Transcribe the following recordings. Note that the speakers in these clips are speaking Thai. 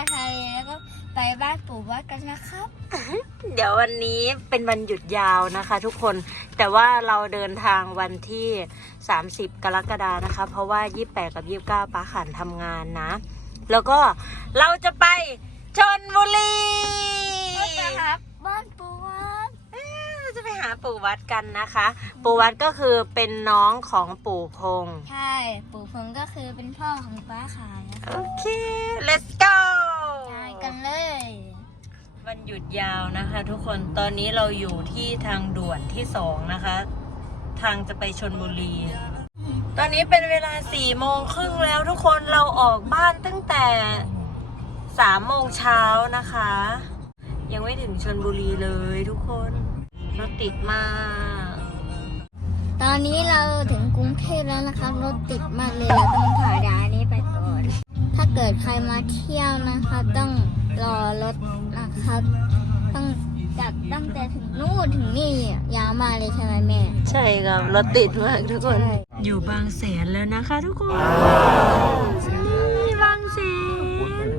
ที่ยวทะเลแล้วก็ไปบ้านปู่วัดกันนะครับ เดี๋ยววันนี้เป็นวันหยุดยาวนะคะ ทุกคนแต่ว่าเราเดินทางวันที่ 30 กรกฎานะคะ เพราะว่า 28 กับ 29ป้าขันทำงานนะ แล้วก็เราจะไปชนบุรีก็จะครับบ้านปู่วัดเอ้ยเราจะไปหาปู่วัดกันนะคะ ปู่วัดก็คือเป็นน้องของปู่พงษ์ใช่ ปู่พงก็คือเป็นพ่อของป้าขายนะโอเค let's go ใช่ กันเลย วันหยุดยาวนะคะ ทุกคนตอนนี้เราอยู่ที่ทางด่วนที่สองนะคะ ทางจะไปชนบุรี ตอนนี้เป็นเวลาสี่โมงครึ่งแล้วทุกคนเราออกบ้านตั้งแต่สามโมงเช้านะคะ ยังไม่ถึงชนบุรีเลยทุกคนรถติดมาก ตอนนี้เราถึงกรุงเทพแล้วนะครับรถติดมากเลยเราต้องผ่านด่านนี้ไปก่อน ถ้าเกิดใครมาเที่ยวนะคะต้อง รอรถนะครับต้องจากตั้งแต่ถึงนู่นถึงนี่ยาวมากเลยใช่ไหมแม่ ใช่ครับรถติดมากทุกคนใช่อยู่บางแสนแล้วนะคะทุกคนนี่บางแสน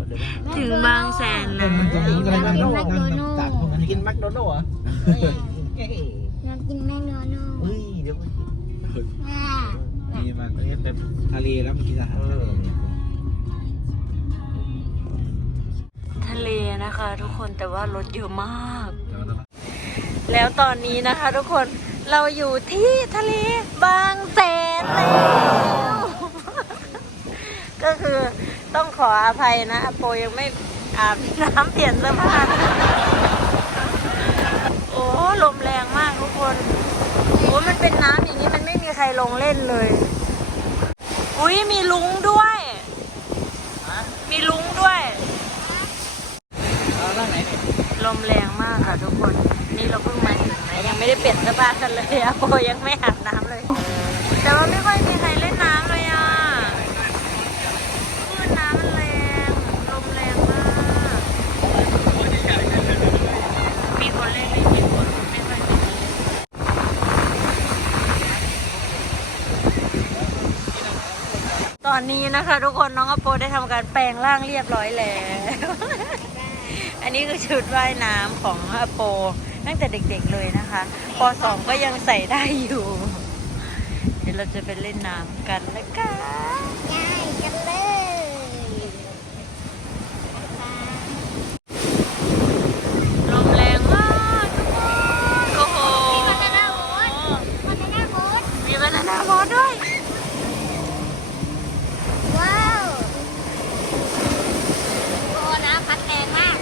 ถึงบางแสนแล้วมันจะมีอะไรนั่งนั่งนั่งตัดมันกินแมคโดนัลด์เหรอเฮ้ยอยากกินแมคโดนัลด์เฮ้ยเดี๋ยวแม่นี่มันนี่เป็นทะเลแล้วมันกินอาหารทะเล นะคะทุกคนแต่ว่ารถเยอะมาก แล้วตอนนี้นะคะทุกคนเราอยู่ที่ทะเลบางแสนแล้วก็คือต้องขออภัยนะอโปยังไม่อาบน้ำเปลี่ยนเสื้อผ้าโอ้ลมแรงมากทุกคนโอ้มันเป็นน้ำอย่างนี้มันไม่มีใครลงเล่นเลย อุ้ยมีลุงด้วย มีลุงด้วย ร่างไหนเนี่ย ลมแรงมากค่ะทุกคน นี่เราเพิ่งมาถึงนะยัง ไม่ได้เปลี่ยนเสื้อผ้ากันเลยอะโปยังไม่อาบน้ำเลย แต่ว่าไม่ค่อยมีใครเล่นน้ำเลยอะคลื่นน้ำมันแรง ลมแรงมาก มีคนเล่นไม่กี่คนไม่ค่อยมีคนเล่นตอนนี้นะคะ ทุกคนน้องอโปได้ทำการแปลงร่างเรียบร้อยแล้ว อันนี้คือชุดว่ายน้ำของอโป ตั้งแต่เด็กๆเลยนะคะป .2 ก็ยังใส่ได้อยู่ เดี๋ยวเราจะไปเล่นน้ำกันแล้วกัน ง่ายกันเลย ลมแรงมากทุกคนโอ้โห บานาน่าโบ๊ทบานาน่าโบ๊ท มีบานาน่าบอสด้วย ว้าวโอ้น้ำพัดแรงมาก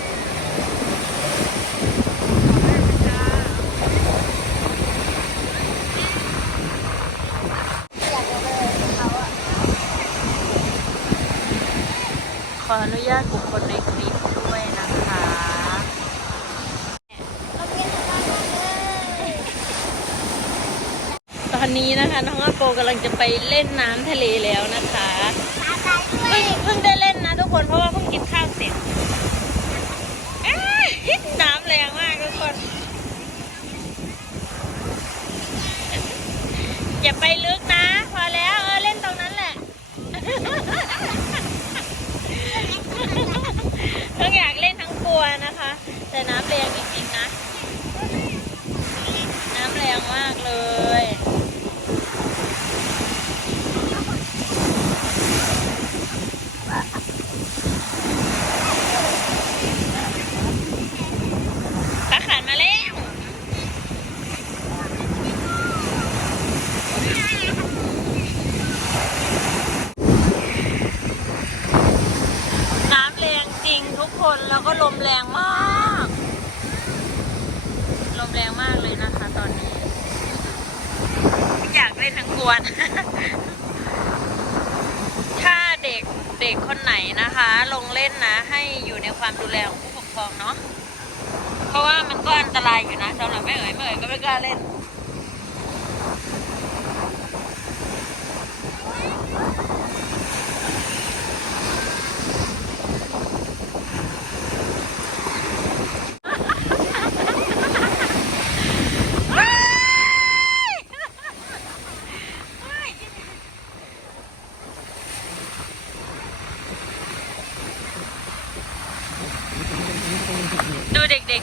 อยากจะเลยเขาอะ ขออนุญาตบุคคลในคลิปด้วยนะคะ เขาเรียกว่าเลย ต อนนี้นะคะ น้องอโปกำลังจะไปเล่นน้ำทะเลแล้วนะคะเพิ่งเพิ่งได้เล่นนะทุกคนเพราะว่าเพิ่งกินข้าวเสร็จน้ำแรงมากทุกคน อย่าไปลึกนะ พอแล้วเออเล่นตรงนั้นแหละทั้งอยากเล่นทั้งกลัวนะคะ แต่น้ำแรงจริงๆนะ น้ำแรงมากเลย ปลาขันมาแล้ว น้ำแรงจริงทุกคนแล้ว ก็ลมแรงมาก ลมแรงมากเลยนะคะตอนนี้ไม่อยากเล่นทั้งกวน ถ้าเด็กเด็กคนไหนนะคะ ลงเล่นนะ ให้อยู่ในความดูแลของผู้ปกครองเนาะ เพราะว่ามันก็อันตรายอยู่นะสำหรับแม่เอ๋ยแม่เอ๋ยก็ไม่กล้าเล่น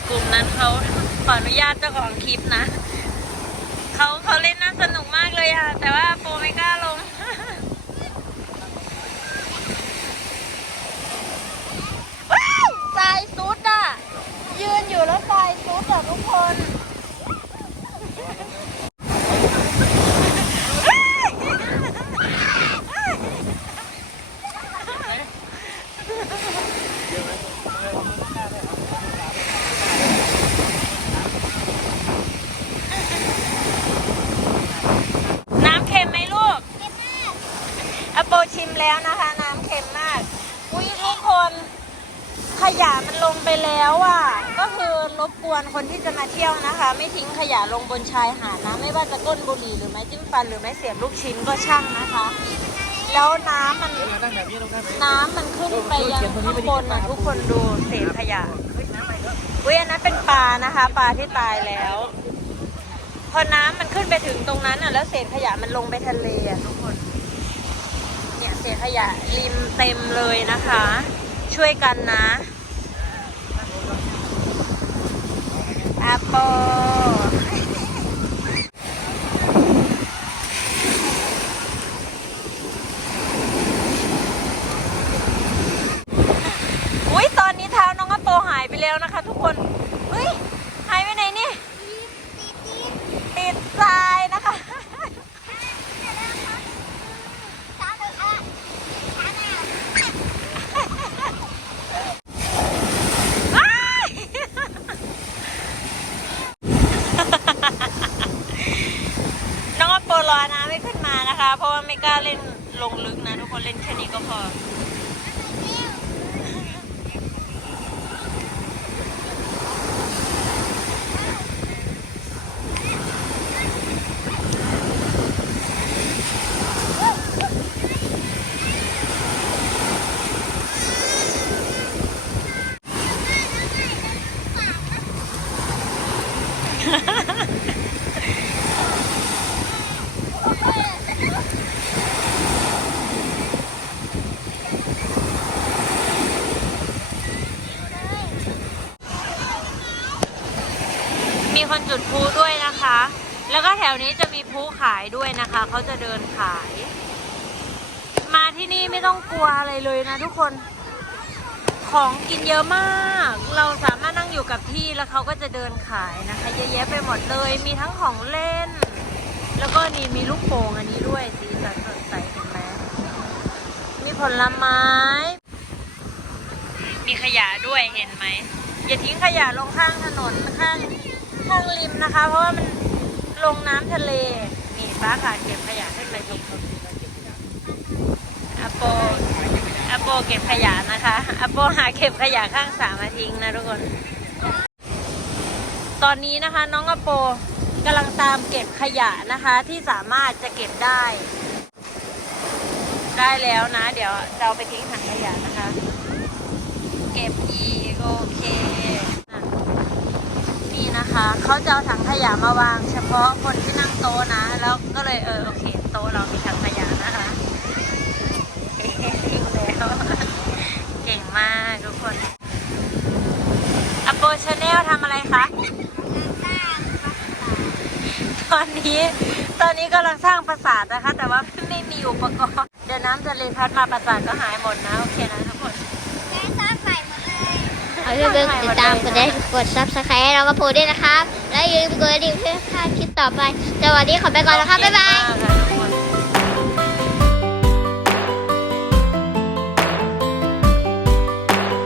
กลุ่มนั้นเขาขออนุญาตเจ้าของคลิปนะเขาเขาเล่นน่าสนุกมากเลยอะแต่ว่าโปไม่กล้าลงว้าวสายซุดอะยืนอยู่แล้วสายซุดอะทุกคนำเค็มไหมลูก อโปชิมแล้วนะคะ น้ำเค็มมาก อุ้ยทุกคนขยะมันลงไปแล้วอะ ก็คือรบกวนคนที่จะมาเที่ยวนะคะ ไม่ทิ้งขยะลงบนชายหาดนะ ไม่ว่าจะก้นบุหรี่หรือไม้จิ้มฟันหรือไม้เสียบลูกชิ้นก็ช่างนะคะ แล้วน้ำมันน้ำมันขึ้นไปยังข้างบนนะทุกคนดูเศษขยะอุ้ยอันนั้นเป็นปลานะคะ ปลาที่ตายแล้ว พอน้ำมันขึ้นไปถึงตรงนั้นอะแล้วเศษขยะมันลงไปทะเลอะทุกคน ศษขยะริมเต็มเลยนะคะ ช่วยกันนะอาโป อุ้ยตอนนี้เท้าน้องอาโปหายไปแล้วนะคะ ทุกคนเฮ้ยหายไปไหนนี่ ติดทรายนะคะ ว้ายน้องอาโป รอน้ำไม่ขึ้นมานะคะ เพราะว่าไม่กล้าเล่นลงลึกนะ ทุกคนเล่นแค่นี้ก็พอ มีคนจุดพลุด้วยนะคะ แล้วก็แถวนี้จะมีพลุขายด้วยนะคะ เขาจะเดินขาย มาที่นี่ไม่ต้องกลัวอะไรเลยนะทุกคน ของกินเยอะมาก เราสามารถนั่งอยู่กับที่แล้วเขาก็จะเดินขายนะคะ เยอะแยะไปหมดเลย มีทั้งของเล่น แล้วก็นี่มีลูกโป่งอันนี้ด้วย สีสันสดใสเห็นไหมมีผลไม้ มีขยะด้วยเห็นไหมอย่าทิ้งขยะลงข้างถนนข้าง ข้างริมนะคะ เพราะว่ามันลงน้ำทะเลนี่ฟ้าขาเก็บขยะขึ้นไปทีอโปอโปเก็บขยะนะคะอโปหาเก็บขยะข้างสามาทิ้งนะทุกคน ตอนนี้นะคะ น้องอโปกำลังตามเก็บขยะนะคะที่สามารถจะเก็บได้ ได้แล้วนะ เดี๋ยวเอาไปทิ้งถังขยะนะคะ เก็บอีกโอเคอะ นี่นะคะ เขาจะเอาถังขยะมาวาง เฉพาะคนที่นั่งโต๊ะนะ แล้วก็เลยเออโอเคโต๊ะเรามีถังขยะนะคะเอ๊ะทิ้งแล้วเก่งมากทุกคนอโปชาแนลทำอะไรคะตอนนี้ตอนนี้กำลังสร้างปราสาทนะคะ แต่ว่าไม่มีอุปกรณ์ เดี๋ยวน้ำทะเลพัดมาปราสาทก็หายหมดนะ โอเคนะทุกคน เอาอย่าลืมติดตามกดไลค์กดซับสไครต์ให้เราก็โพสด้วยนะครับ และอย่าลืมกดกระดิ่งเพื่อพลาดคลิปต่อไป สวัสดีขอไปก่อนแล้วครับ บ๊ายบาย